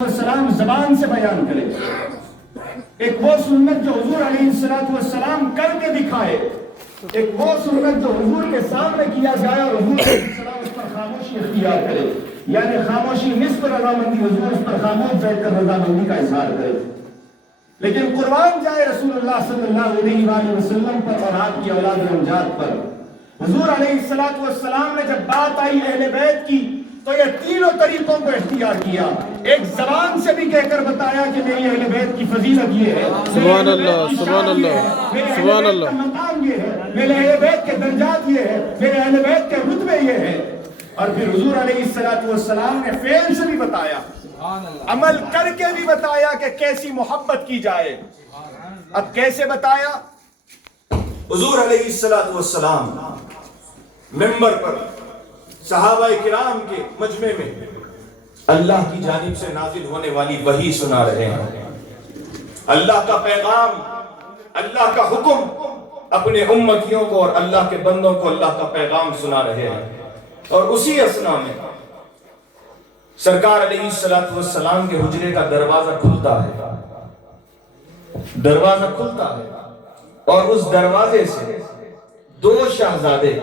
السلام زبان سے بیان کرے، ایک وہ سنت جو حضور علیہ السلام کر کے دکھائے، ایک وہ سنت جو حضور کے سامنے کیا جائے اور حضور علیہ السلام اس پر خاموشی اختیار کرے، یعنی خاموشی نصف رضامندی، حضور اس پر خاموش بیٹھ کر رضامندی کا اظہار کرے، لیکن قربان جائے رسول اللہ صلی اللہ علیہ وآلہ وسلم پر اور آپ کی اولاد و امجاد پر۔ حضور علیہ السلام نے جب بات آئی اہل بیت کی تو یہ تینوں طریقوں کو اختیار کیا، ایک زبان سے بھی کہہ کر بتایا کہ میری اہل بیت کی فضیلت یہ ہے، سبحان اللہ، سبحان اللہ، سبحان اللہ، مقام یہ ہے، میرے اہل بیت کے درجات یہ ہے، میرے اہل بیت کے رتبے یہ ہے۔ اور پھر حضور علیہ السلام نے فعل سے بھی بتایا، عمل کر کے بھی بتایا کہ کیسی محبت کی جائے۔ اب کیسے بتایا؟ حضور علیہ السلام منبر پر صحابہ کرام کے مجمع میں اللہ کی جانب سے نازل ہونے والی وحی سنا رہے ہیں، اللہ کا پیغام، اللہ کا حکم اپنے امتیوں کو اور اللہ کے بندوں کو اللہ کا پیغام سنا رہے ہیں۔ اور اسی اثنا میں سرکار علیہ السلام کے حجرے کا دروازہ کھلتا ہے اور اس دروازے سے دو شہزادے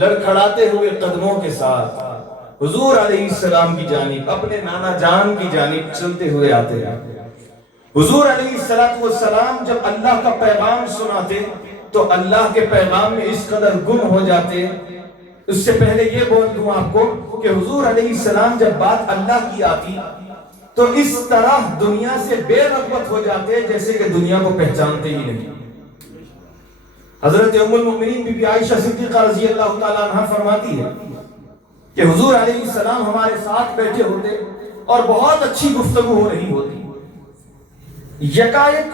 لڑکھڑاتے ہوئے قدموں کے ساتھ حضور علیہ السلام کی جانب، اپنے نانا جان کی جانب چلتے ہوئے آتے ہیں۔ حضور علیہ السلام جب اللہ کا پیغام سناتے تو اللہ کے پیغام میں اس قدر گم ہو جاتے۔ اس سے پہلے یہ بول دوں آپ کو کہ حضور علیہ السلام جب بات اللہ کی آتی تو اس طرح دنیا سے بے رغبت ہو جاتے جیسے کہ دنیا کو پہچانتے ہی نہیں۔ حضرت ام المؤمنین بی بی عائشہ صدیقہ رضی اللہ تعالیٰ عنہ فرماتی ہے کہ حضور علیہ السلام ہمارے ساتھ بیٹھے ہوتے اور بہت اچھی گفتگو ہو رہی ہوتی، یکایک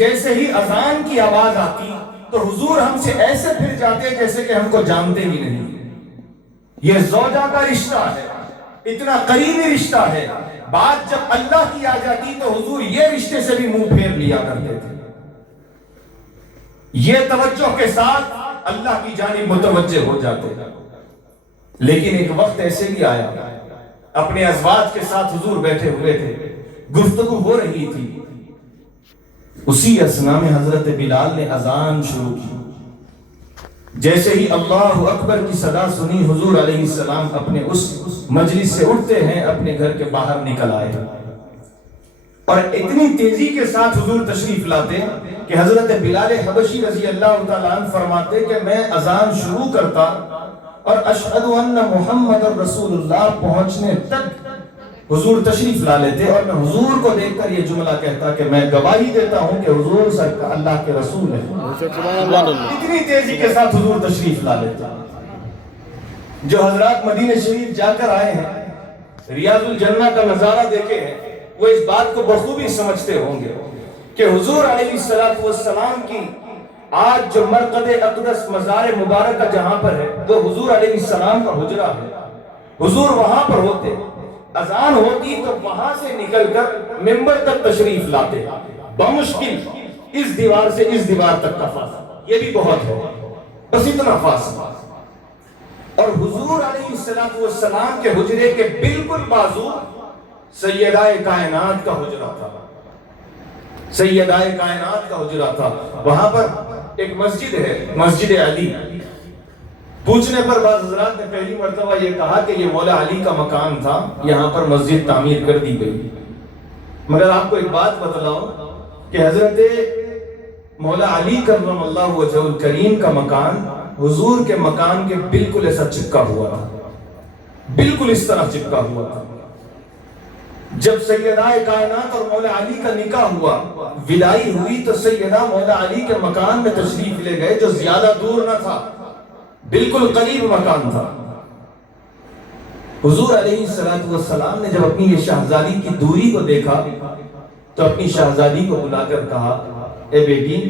جیسے ہی اذان کی آواز آتی تو حضور ہم سے ایسے پھر جاتے جیسے کہ ہم کو جانتے ہی نہیں۔ یہ زوجہ کا رشتہ ہے، اتنا قریبی رشتہ ہے، بات جب اللہ کی آ جاتی تو حضور یہ رشتے سے بھی منہ پھیر لیا کرتے تھے، یہ توجہ کے ساتھ اللہ کی جانب متوجہ ہو جاتے۔ لیکن ایک وقت ایسے بھی آیا، اپنے ازواج کے ساتھ حضور بیٹھے ہوئے تھے، گفتگو ہو رہی تھی، اسی اثنا میں حضرت بلال نے اذان شروع کی۔ جیسے ہی اللہ اکبر کی صدا سنی، حضور علیہ السلام اپنے اس مجلس سے اٹھتے ہیں، اپنے گھر کے باہر نکل آئے اور اتنی تیزی کے ساتھ حضور تشریف لاتے کہ حضرت بلال حبشی رضی اللہ تعالیٰ عنہ فرماتے کہ میں اذان شروع کرتا اور اشہد ان محمد رسول اللہ پہنچنے تک حضور تشریف لا لیتے اور میں حضور کو دیکھ کر یہ جملہ کہتا کہ میں گواہی دیتا ہوں کہ حضور سرکار اللہ کے رسول ہیں۔ اتنی تیزی کے ساتھ حضور تشریف لا لیتے۔ جو حضرات مدینہ شریف جا کر آئے ہیں، ریاض الجنہ کا نظارہ دیکھے ہیں، وہ اس بات کو بخوبی سمجھتے ہوں گے کہ حضور علیہ السلام کی آج جو مرقد اقدس مزار مبارکہ جہاں پر ہے وہ حضور علیہ السلام کا حجرہ ہے۔ حضور وہاں پر ہوتے، اذان ہوتی تو وہاں سے نکل کر منبر تک تشریف لاتے، بمشکل اس دیوار سے اس دیوار تک کا فاصلہ، یہ بھی بہت ہے، بس اتنا فاصلہ۔ اور حضور علیہ السلام کے حجرے کے بالکل بازو سیدہ کائنات کا حجرہ تھا، سیدہ کائنات کا حجرہ تھا۔ وہاں پر ایک مسجد ہے، مسجد علی۔ پوچھنے پر بعض حضرات نے پہلی مرتبہ یہ کہا کہ یہ مولا علی کا مکان تھا، یہاں پر مسجد تعمیر کر دی گئی۔ مگر آپ کو ایک بات بتلاؤں کہ حضرت مولا علی کرم اللہ وجہہ الکریم کا مکان حضور کے مکان کے بالکل ایسا چپکا ہوا تھا، بالکل اس طرح چپکا ہوا تھا۔ جب سیدہ کائنات اور مولا علی کا نکاح ہوا، وداعی ہوئی تو سیدہ مولا علی کے مکان میں تشریف لے گئے جو زیادہ دور نہ تھا، بالکل قریب مکان تھا۔ حضور علیہ السلام نے جب اپنی یہ شہزادی کی دوری کو دیکھا تو اپنی شہزادی کو بلا کر کہا، اے بیٹی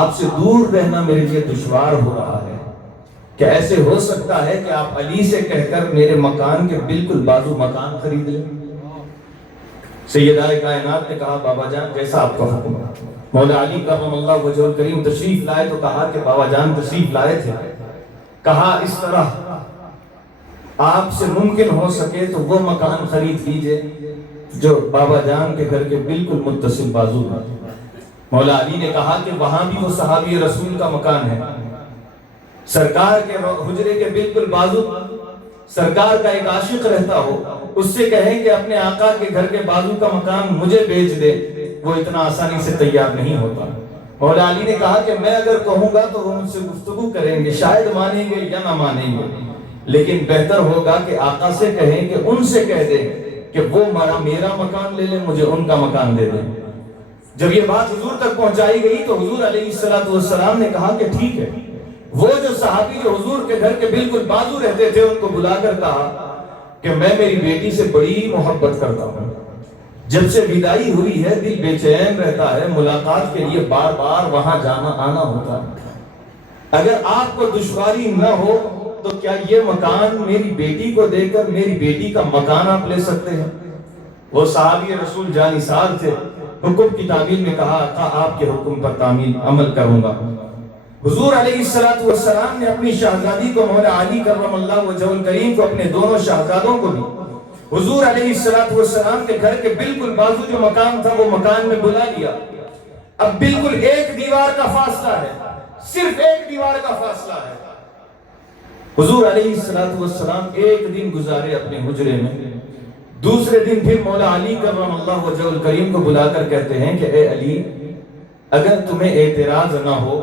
آپ سے دور رہنا میرے لیے دشوار ہو رہا ہے، کیا ایسے ہو سکتا ہے کہ آپ علی سے کہہ کر میرے مکان کے بالکل بازو مکان خرید لیں؟ سیدہ کائنات نے کہا، بابا جان جیسا آپ کا حکم ہے۔ مولا علی کرم اللہ وجہہ الکریم تشریف لائے تو کہا کہ بابا جان تشریف لائے تھے، کہا اس طرح آپ سے ممکن ہو سکے تو وہ مکان خرید لیجئے جو بابا جان کے گھر کے بالکل متصل بازو ہے۔ مولا علی نے کہا کہ وہاں بھی وہ صحابی رسول کا مکان ہے، سرکار کے حجرے کے بالکل بازو سرکار کا ایک عاشق رہتا ہو، اس سے کہیں کہ اپنے آقا کے گھر کے بازو کا مکان مجھے بیچ دے، وہ اتنا آسانی سے تیار نہیں ہوتا۔ مولا علی نے کہا کہ میں اگر کہوں گا تو وہ مجھ سے گفتگو کریں گے، شاید مانیں گے یا نہ مانیں گے، لیکن بہتر ہوگا کہ آقا سے کہیں کہ ان سے کہہ دیں کہ وہ میرا مکان لے لیں، مجھے ان کا مکان دے دیں۔ جب یہ بات حضور تک پہنچائی گئی تو حضور علیہ السلام نے کہا کہ ٹھیک ہے۔ وہ جو صحابی جو حضور کے گھر کے بالکل بازو رہتے تھے، ان کو بلا کر کہا کہ میں میری بیٹی سے بڑی محبت کرتا ہوں، جب سے بدائی ہوئی ہے دل بے چین رہتا ہے، ملاقات کے لیے بار بار وہاں جانا آنا ہوتا ہے، اگر آپ کو دشواری نہ ہو تو کیا یہ مکان میری بیٹی کو دے کر میری بیٹی کا مکان آپ لے سکتے ہیں؟ وہ صحابی رسول جانثار تھے، حکم کی تعمیل میں کہا آقا آپ کے حکم پر تعمیل عمل کروں گا۔ حضور علیہ السلام نے اپنی شہزادی کو مولا علی کرم اللہ وجہہ الکریم کو اپنے دونوں شہزادوں کو بھی حضور علیہ السلام کے گھر کے بالکل بازو جو مکان تھا وہ مکان میں بلا لیا۔ اب بالکل ایک دیوار کا فاصلہ ہے، صرف ایک دیوار کا فاصلہ ہے۔ حضور علیہ السلام ایک دن گزارے اپنے حجرے میں، دوسرے دن پھر مولا علی کرم اللہ وجہہ الکریم کو بلا کر کہتے ہیں کہ اے علی، اگر تمہیں اعتراض نہ ہو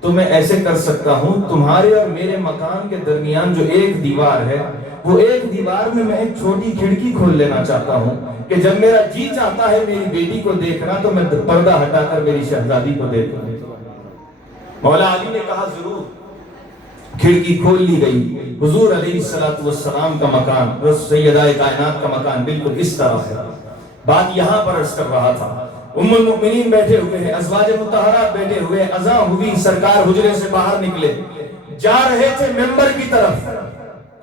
تو میں ایسے کر سکتا ہوں، تمہارے اور میرے مکان کے درمیان جو ایک دیوار ہے، وہ ایک دیوار میں ایک چھوٹی کھڑکی کھول لینا چاہتا ہوں کہ جب میرا جی چاہتا ہے میری بیٹی کو دیکھنا تو میں پردہ ہٹا کر میری شہزادی کو دیکھوں۔ مولا علی نے کہا ضرور۔ کھڑکی کھول لی گئی، حضور علیہ السلام کا مکان، سیدہ کائنات کا مکان بالکل اس طرح ہے۔ بات یہاں پر عرض کر رہا تھا، ام المؤمنین بیٹھے ہوئے ہیں، ازواج مطہرات بیٹھے ہوئے، اذان ہوئی، سرکار حجرے سے باہر نکلے، جا رہے تھے منبر کی طرف،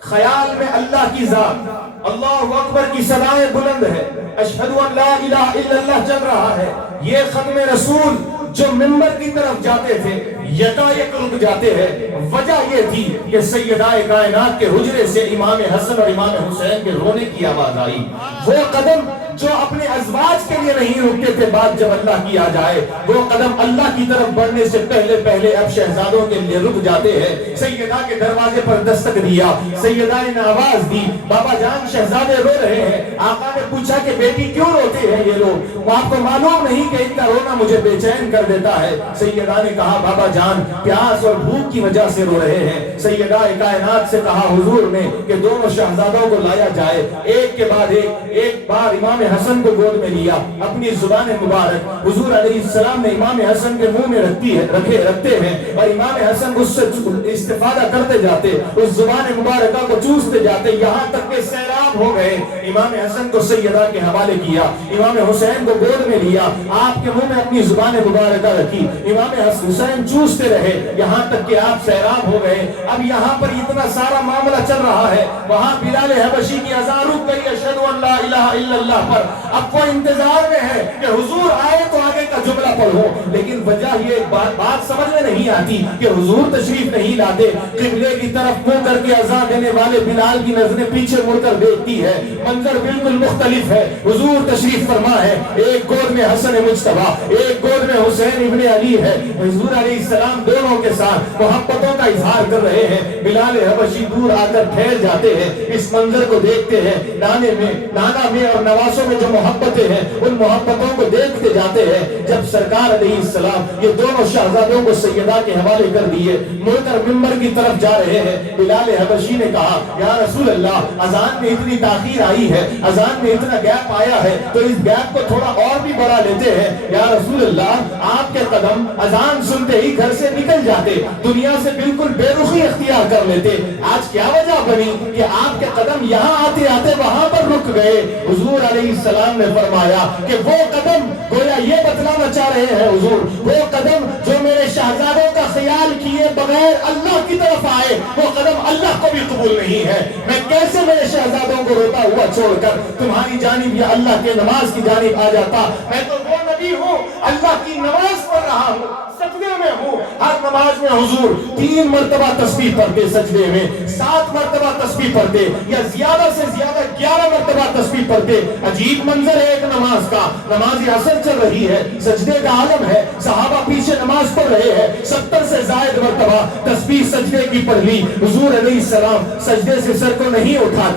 خیال میں اللہ کی ذات، اللہ اکبر کی صدائیں بلند ہے، اشہد ان لا الہ الا اللہ چل رہا ہے۔ یہ ختم رسول جو منبر کی طرف جاتے تھے یکایک رک جاتے ہیں، وجہ یہ تھی کہ سیدہ کائنات کے حجرے سے امام حسن اور امام حسین کے رونے کی آواز آئی۔ وہ قدم جو اپنے ازواج کے لیے نہیں رکتے تھے، بات جب اللہ کی آ جائے، وہ قدم اللہ کی طرف بڑھنے سے پہلے اب شہزادوں کے لیے رک جاتے ہیں۔ سیدہ کے دروازے پر دستک دیا، سیدہ نے آواز دی، بابا جان شہزادے رو رہے ہیں۔ آقا نے پوچھا کہ بیٹی کیوں روتے ہیں یہ لوگ؟ آپ کو معلوم نہیں کہ ان کا رونا مجھے بے چین کر دیتا ہے؟ سیدہ نے کہا بابا جان پیاس اور بھوک کی وجہ سے رو رہے ہیں۔ سیدہ کائنات سے کہا حضور نے کہ دونوں شہزادوں کو لایا جائے، ایک کے بعد ایک بار امام حسن کو گود میں لیا، اپنی زبان مبارک حضور علیہ السلام نے امام حسن کے منہ میں رکھتے ہیں اور امام حسن اس سے استفادہ کرتے جاتے، اس زبان مبارکہ کو چوستے جاتے، یہاں تک کہ سیراب ہو گئے۔ امام حسن کو سیدہ کے حوالے کیا، امام حسین کو گود میں لیا، آپ کے منہ میں اپنی زبان مبارکہ رکھی، امام حسین چوستے رہے یہاں تک کہ آپ سیراب ہو گئے۔ اب یہاں پر اتنا سارا معاملہ چل رہا ہے، وہاں بلال حبشی کی اذان رک گئی اشہد ان لا الہ الا اللہ پر۔ اب وہ انتظار میں ہے کہ حضور آئے تو آگے کا جملہ پڑھو، لیکن وجہ یہ بات سمجھ میں نہیں آتی کہ حضور تشریف نہیں لاتے۔ قبلے کی طرف منہ کر کے اذان دینے والے بلال کی نظریں پیچھے مڑ کر دیکھتی ہے، منظر بالکل مختلف ہے۔ حضور تشریف فرما ہے، ایک گود میں حسن مجتبیٰ، ایک گود میں حسین ابن علی ہے۔ حضور علیہ السلام دونوں کے ساتھ محبتوں کا اظہار کر رہے ہیں۔ بلال حبشی دور آ کر ٹھہر جاتے ہیں، اس منظر کو دیکھتے ہیں، نانا میں اور نواسوں میں جو محبتیں ہیں ان محبتوں کو دیکھتے جاتے ہیں۔ جب سرکار علیہ السلام یہ دونوں شہزادوں کو سیدہ کے حوالے کر دیے، مڑ کر منبر کی طرف جا رہے ہیں، بلال حبشی نے کہا یا رسول اللہ اذان میں اتنی تاخیر آئی ہے، اذان میں اتنا گیپ آیا ہے تو اس گیپ کو تھوڑا اور بھی بڑھا لیتے ہیں۔ یا رسول اللہ آپ کے قدم اذان سنتے ہی گھر سے نکل جاتے، دنیا سے بالکل بے رخی اختیار کر لیتے، آج کیا وجہ بنی کہ آپ کے قدم یہاں آتے آتے وہاں پر رک گئے؟ حضور علیہ السلام نے فرمایا کہ وہ قدم گویا یہ بتلانا چاہ رہے ہیں حضور، وہ قدم جو میرے شہزادوں کا خیال کیے بغیر اللہ کی طرف آئے، وہ قدم اللہ کو بھی قبول نہیں ہے۔ میں کیسے میرے شہزادوں کو روتا ہوا چھوڑ کر تمہاری جانب یا اللہ کے نماز کی جانب آ جاتا؟ میں تو وہ نبی ہوں، اللہ کی نماز پڑھ رہا ہوں، سجدے میں ہوں. ہر نماز میں حضور 3 مرتبہ تسبیح پڑھتے سجدے میں, 7 مرتبہ تسبیح پڑھتے یا زیادہ سے زیادہ 11 مرتبہ تسبیح پڑھتے. عجیب منظر ہے ایک نماز کا. نماز عصر چل رہی ہے, سجدے کا عالم ہے, صحابہ پیچھے نماز پڑھ رہے ہیں, 70 سے زائد مرتبہ تسبیح سجدے کی پڑھ لی. حضور علیہ السلام سجدے سے سر کو نہیں اٹھاتے.